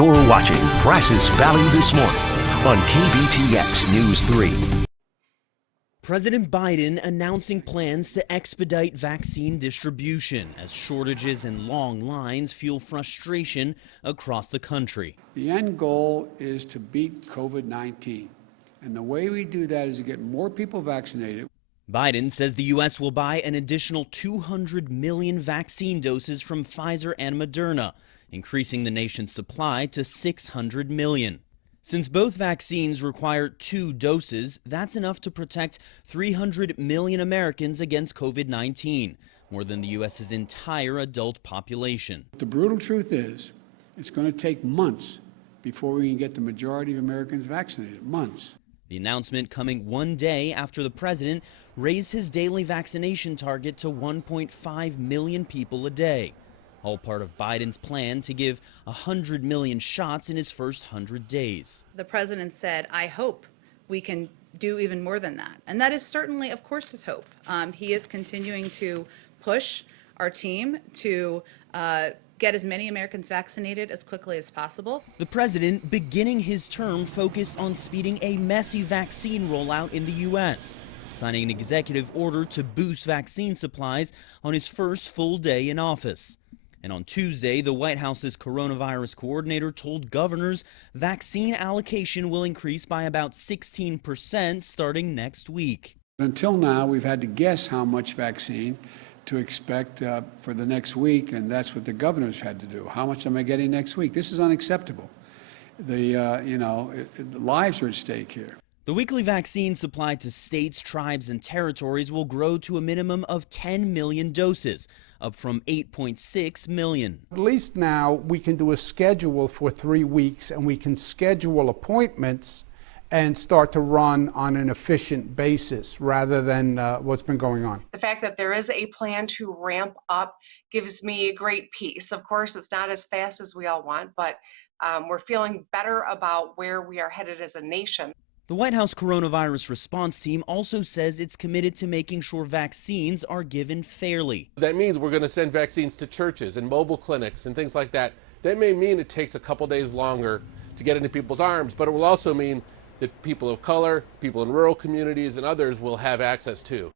You're watching Brazos Valley This Morning on KBTX News 3. President Biden announcing plans to expedite vaccine distribution as shortages and long lines fuel frustration across the country. The end goal is to beat COVID-19. And the way we do that is to get more people vaccinated. Biden says the U.S. will buy an additional 200 million vaccine doses from Pfizer and Moderna, increasing the nation's supply to 600 million. Since both vaccines require 2 doses, that's enough to protect 300 million Americans against COVID-19, more than the U.S.'s entire adult population. The brutal truth is, it's going to take months before we can get the majority of Americans vaccinated. Months. The announcement coming one day after the president raised his daily vaccination target to 1.5 million people a day. All part of Biden's plan to give 100 million shots in his first 100 days. The president said, I hope we can do even more than that. And that is certainly, of course, his hope. He is continuing to push our team to get as many Americans vaccinated as quickly as possible. The president, beginning his term, focused on speeding a messy vaccine rollout in the U.S., signing an executive order to boost vaccine supplies on his first full day in office. And on Tuesday, the White House's coronavirus coordinator told governors vaccine allocation will increase by about 16% starting next week. Until now, we've had to guess how much vaccine to expect for the next week, and that's what the governors had to do. How much am I getting next week? This is unacceptable. The lives are at stake here. The weekly vaccine supply to states, tribes, and territories will grow to a minimum of 10 million doses, up from 8.6 million. At least now we can do a schedule for 3 weeks, and we can schedule appointments and start to run on an efficient basis rather than what's been going on. The fact that there is a plan to ramp up gives me great peace. Of course, it's not as fast as we all want, but we're feeling better about where we are headed as a nation. The White House coronavirus response team also says it's committed to making sure vaccines are given fairly. That means we're going to send vaccines to churches and mobile clinics and things like that. That may mean it takes a couple days longer to get into people's arms, but it will also mean that people of color, people in rural communities, and others will have access to.